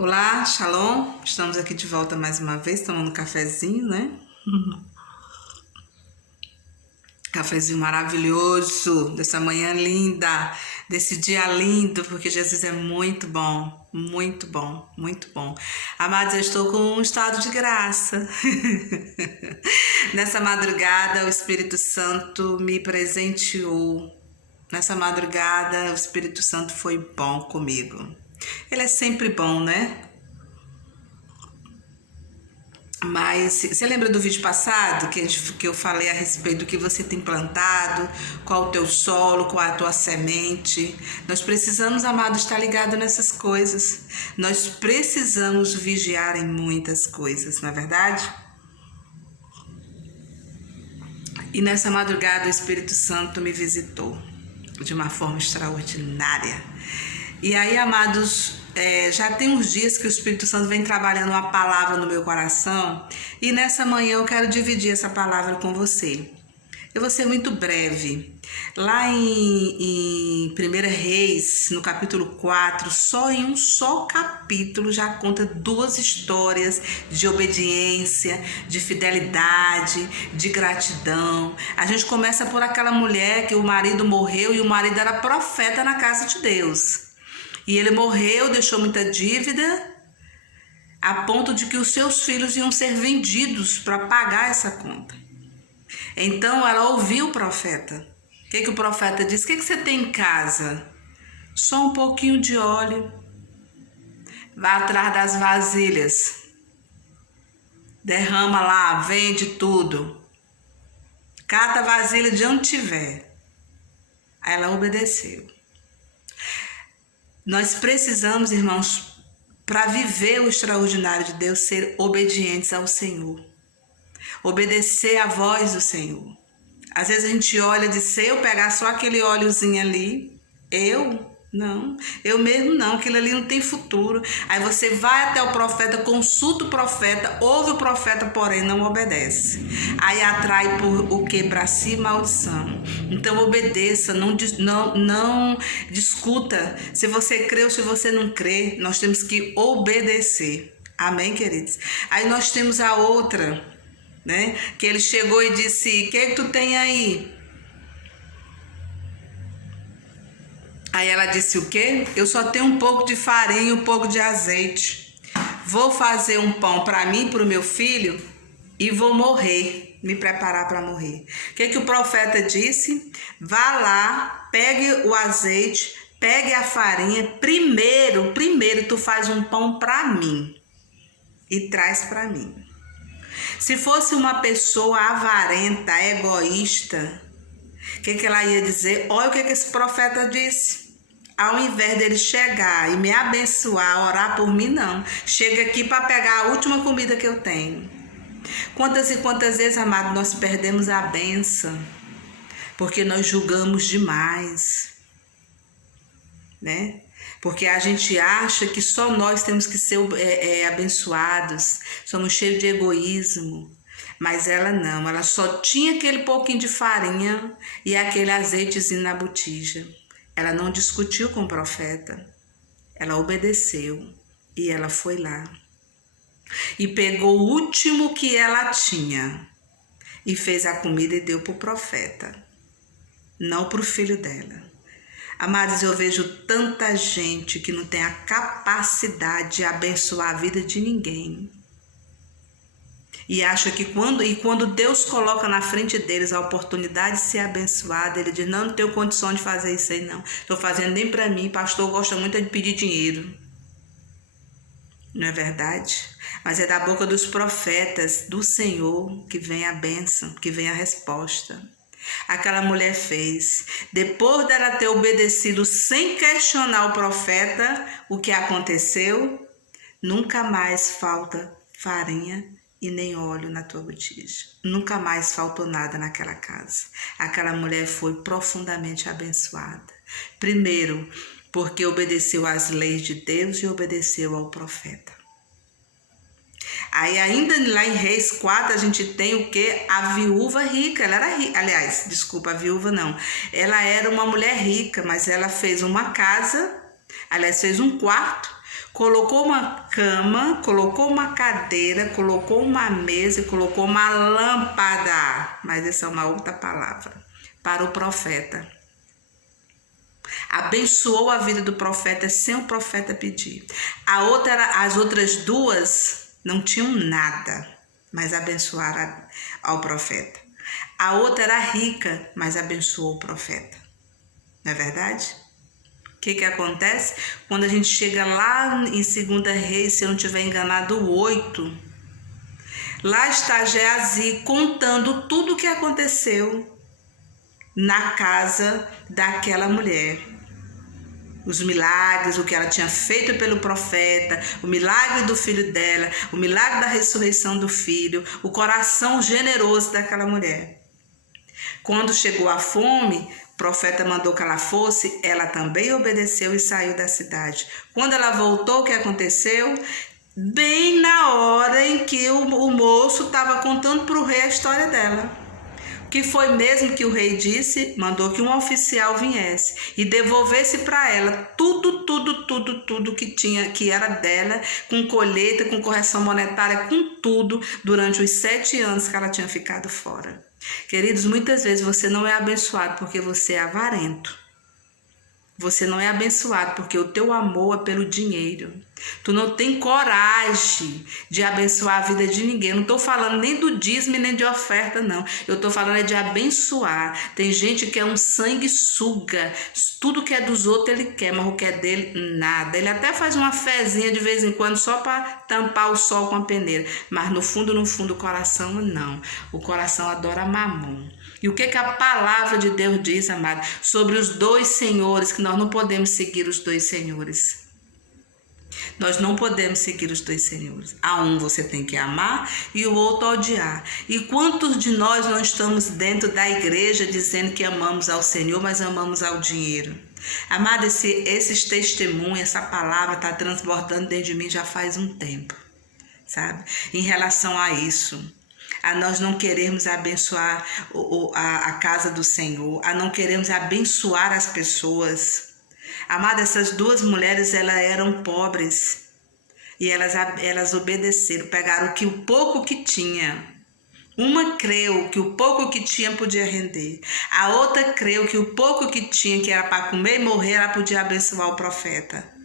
Olá, Shalom. Estamos aqui de volta mais uma vez, tomando um cafezinho, né? Cafezinho maravilhoso, dessa manhã linda, desse dia lindo, porque Jesus é muito bom, muito bom, muito bom. Amados, eu estou com um estado de graça. Nessa madrugada, o Espírito Santo me presenteou. Nessa madrugada, o Espírito Santo foi bom comigo. Ele é sempre bom, né? Mas você lembra do vídeo passado que eu falei a respeito do que você tem plantado, qual o teu solo, qual a tua semente? Nós precisamos, amado, estar ligado nessas coisas. Nós precisamos vigiar em muitas coisas, não é verdade? E nessa madrugada o Espírito Santo me visitou de uma forma extraordinária. E aí, amados, já tem uns dias que o Espírito Santo vem trabalhando uma palavra no meu coração e nessa manhã eu quero dividir essa palavra com você. Eu vou ser muito breve. Lá em 1 Reis, no capítulo 4, só em um só capítulo já conta duas histórias de obediência, de fidelidade, de gratidão. A gente começa por aquela mulher que o marido morreu e o marido era profeta na casa de Deus. E ele morreu, deixou muita dívida, a ponto de que os seus filhos iam ser vendidos para pagar essa conta. Então ela ouviu o profeta. O que o profeta disse? O que você tem em casa? Só um pouquinho de óleo. Vá atrás das vasilhas. Derrama lá, vende tudo. Cata a vasilha de onde tiver. Aí ela obedeceu. Nós precisamos, irmãos, para viver o extraordinário de Deus, ser obedientes ao Senhor. Obedecer à voz do Senhor. Às vezes a gente olha e diz, se eu pegar só aquele óleozinho ali, eu mesmo não, aquilo ali não tem futuro. Aí você vai até o profeta, consulta o profeta, ouve o profeta, porém não obedece. Aí atrai por o que? Para si maldição. Então obedeça, não discuta se você crê ou se você não crê, nós temos que obedecer. Amém, queridos? Aí nós temos a outra, né? Que ele chegou e disse, o que tu tem aí? Aí ela disse o quê? Eu só tenho um pouco de farinha e um pouco de azeite. Vou fazer um pão para mim e para o meu filho e vou morrer, me preparar para morrer. O que o profeta disse? Vá lá, pegue o azeite, pegue a farinha. Primeiro tu faz um pão para mim e traz para mim. Se fosse uma pessoa avarenta, egoísta, o que ela ia dizer? Olha o que esse profeta disse. Ao invés dele chegar e me abençoar, orar por mim, não. Chega aqui para pegar a última comida que eu tenho. Quantas e quantas vezes, amado, nós perdemos a bênção porque nós julgamos demais, né? Porque a gente acha que só nós temos que ser abençoados, somos cheios de egoísmo. Mas ela não, ela só tinha aquele pouquinho de farinha e aquele azeitezinho na botija. Ela não discutiu com o profeta, ela obedeceu e ela foi lá. E pegou o último que ela tinha e fez a comida e deu para o profeta, não para o filho dela. Amados, eu vejo tanta gente que não tem a capacidade de abençoar a vida de ninguém. E acha que quando Deus coloca na frente deles a oportunidade de ser abençoado, ele diz, não tenho condição de fazer isso aí não. Estou fazendo nem para mim, pastor gosta muito de pedir dinheiro. Não é verdade? Mas é da boca dos profetas do Senhor que vem a bênção, que vem a resposta. Aquela mulher fez. Depois dela ter obedecido sem questionar o profeta, o que aconteceu? Nunca mais falta farinha e nem óleo na tua botija. Nunca mais faltou nada naquela casa. Aquela mulher foi profundamente abençoada. Primeiro, porque obedeceu às leis de Deus e obedeceu ao profeta. Aí ainda lá em Reis 4 a gente tem o que? A viúva rica. Ela era rica, aliás, desculpa, a viúva não. Ela era uma mulher rica, mas ela fez uma casa, aliás, fez um quarto colocou uma cama, colocou uma cadeira, colocou uma mesa e colocou uma lâmpada, mas essa é uma outra palavra, para o profeta. Abençoou a vida do profeta sem o profeta pedir. As outras duas não tinham nada, mas abençoaram ao profeta. A outra era rica, mas abençoou o profeta. Não é verdade? O que acontece? Quando a gente chega lá em 2 Reis, se eu não estiver enganado, 8, lá está Geazi contando tudo o que aconteceu na casa daquela mulher. Os milagres, o que ela tinha feito pelo profeta, o milagre do filho dela, o milagre da ressurreição do filho, o coração generoso daquela mulher. Quando chegou a fome, o profeta mandou que ela fosse, ela também obedeceu e saiu da cidade. Quando ela voltou, o que aconteceu? Bem na hora em que o moço estava contando para o rei a história dela. Que foi mesmo que o rei disse, mandou que um oficial viesse e devolvesse para ela tudo que era dela, com colheita, com correção monetária, com tudo, durante os 7 anos que ela tinha ficado fora. Queridos, muitas vezes você não é abençoado porque você é avarento. Você não é abençoado porque o teu amor é pelo dinheiro. Tu não tem coragem de abençoar a vida de ninguém. Eu não estou falando nem do dízimo nem de oferta, não. Eu estou falando de abençoar. Tem gente que é um sanguessuga. Tudo que é dos outros ele quer, mas o que é dele, nada. Ele até faz uma fezinha de vez em quando só para tampar o sol com a peneira. Mas no fundo, o coração não. O coração adora mamon. E o que a palavra de Deus diz, amado, sobre os dois senhores, que nós não podemos seguir os dois senhores. Nós não podemos seguir os dois senhores. A um você tem que amar e o outro odiar. E quantos de nós não estamos dentro da igreja dizendo que amamos ao Senhor, mas amamos ao dinheiro? Amado, esses testemunhos, essa palavra está transbordando dentro de mim já faz um tempo, sabe? Em relação a isso. A nós não queremos abençoar a casa do Senhor, a não queremos abençoar as pessoas. Amada, essas duas mulheres, elas eram pobres e elas obedeceram, pegaram o pouco que tinha. Uma creu que o pouco que tinha podia render. A outra creu que o pouco que tinha, que era para comer e morrer, ela podia abençoar o profeta.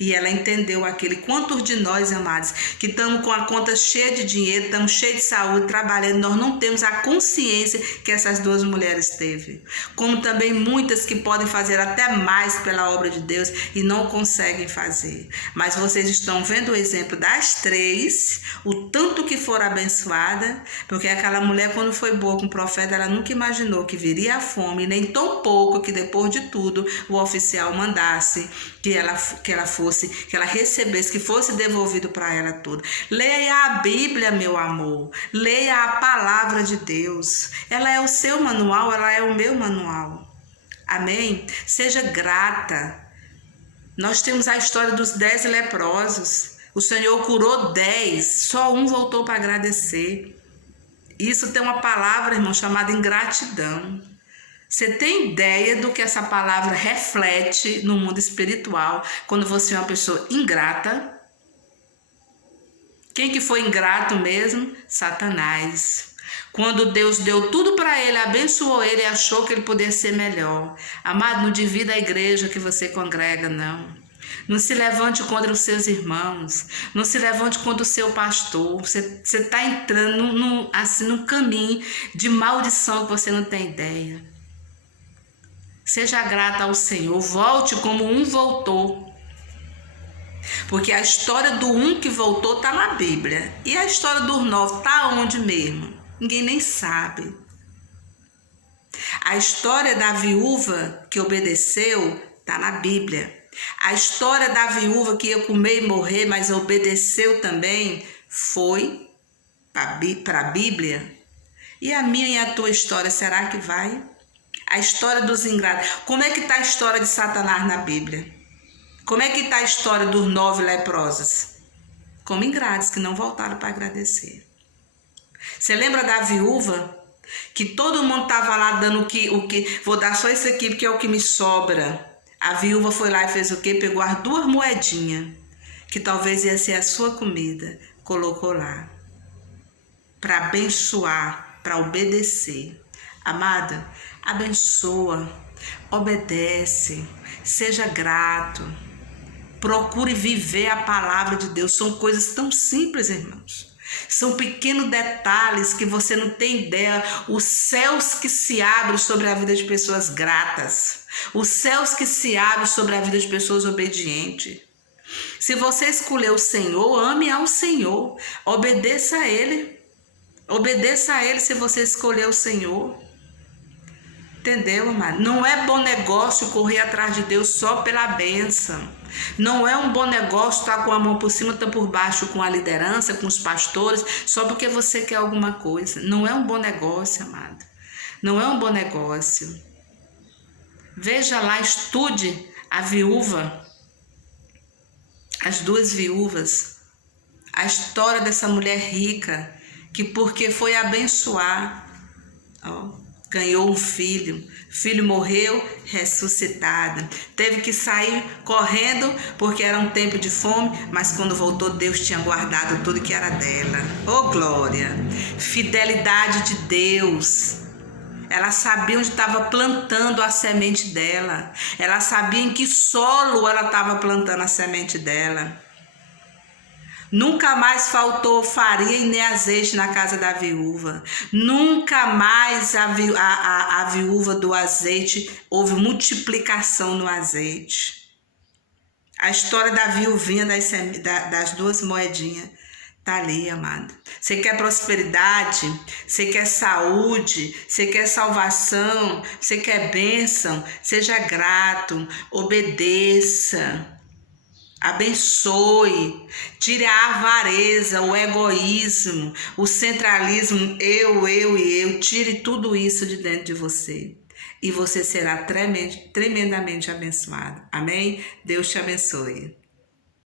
E ela entendeu aquele. Quantos de nós, amados, que estamos com a conta cheia de dinheiro, estamos cheios de saúde, trabalhando, nós não temos a consciência que essas duas mulheres teve. Como também muitas que podem fazer até mais pela obra de Deus e não conseguem fazer. Mas vocês estão vendo o exemplo das 3, o tanto que foram abençoadas, porque aquela mulher, quando foi boa com o profeta, ela nunca imaginou que viria a fome, nem tão pouco que depois de tudo o oficial mandasse que ela recebesse, que fosse devolvido para ela tudo. Leia a Bíblia, meu amor. Leia a palavra de Deus. Ela é o seu manual, ela é o meu manual. Amém? Seja grata. Nós temos a história dos 10 leprosos. O Senhor curou 10, só um voltou para agradecer. Isso tem uma palavra, irmão, chamada ingratidão. Você tem ideia do que essa palavra reflete no mundo espiritual quando você é uma pessoa ingrata? Quem que foi ingrato mesmo? Satanás. Quando Deus deu tudo para ele, abençoou ele e achou que ele podia ser melhor. Amado, não divida a igreja que você congrega, não. Não se levante contra os seus irmãos. Não se levante contra o seu pastor. Você está entrando num caminho de maldição que você não tem ideia. Seja grata ao Senhor, volte como um voltou. Porque a história do um que voltou está na Bíblia. E a história dos 9 está onde mesmo? Ninguém nem sabe. A história da viúva que obedeceu está na Bíblia. A história da viúva que ia comer e morrer, mas obedeceu também, foi para a Bíblia. E a minha e a tua história, será que vai? A história dos ingratos. Como é que está a história de Satanás na Bíblia? Como é que está a história dos 9 leprosos? Como ingratos, que não voltaram para agradecer. Você lembra da viúva? Que todo mundo estava lá dando o que... Vou dar só isso aqui porque é o que me sobra. A viúva foi lá e fez o quê? Pegou as 2 moedinhas. que talvez ia ser a sua comida, colocou lá para abençoar, para obedecer. Amada, abençoa, obedece, seja grato, procure viver a palavra de Deus. São coisas tão simples, irmãos. São pequenos detalhes que você não tem ideia. Os céus que se abrem sobre a vida de pessoas gratas. Os céus que se abrem sobre a vida de pessoas obedientes. Se você escolher o Senhor, ame ao Senhor. Obedeça a Ele. Obedeça a Ele se você escolher o Senhor. Entendeu, amado? Não é bom negócio correr atrás de Deus só pela bênção. Não é um bom negócio estar com a mão por cima, estar por baixo com a liderança, com os pastores, só porque você quer alguma coisa. Não é um bom negócio, amado. Não é um bom negócio. Veja lá, estude a viúva, as duas viúvas, a história dessa mulher rica, que porque foi abençoar, ganhou um filho, filho morreu, ressuscitado. Teve que sair correndo porque era um tempo de fome, mas quando voltou Deus tinha guardado tudo que era dela. Oh, glória! Fidelidade de Deus. Ela sabia onde estava plantando a semente dela. Ela sabia em que solo ela estava plantando a semente dela. Nunca mais faltou farinha e nem azeite na casa da viúva. Nunca mais a viúva do azeite, houve multiplicação no azeite. A história da viuvinha das duas moedinhas tá ali, amado. Você quer prosperidade? Você quer saúde? Você quer salvação? Você quer bênção? Seja grato, obedeça. Abençoe, tire a avareza, o egoísmo, o centralismo, eu, tire tudo isso de dentro de você. E você será tremendamente abençoado. Amém? Deus te abençoe.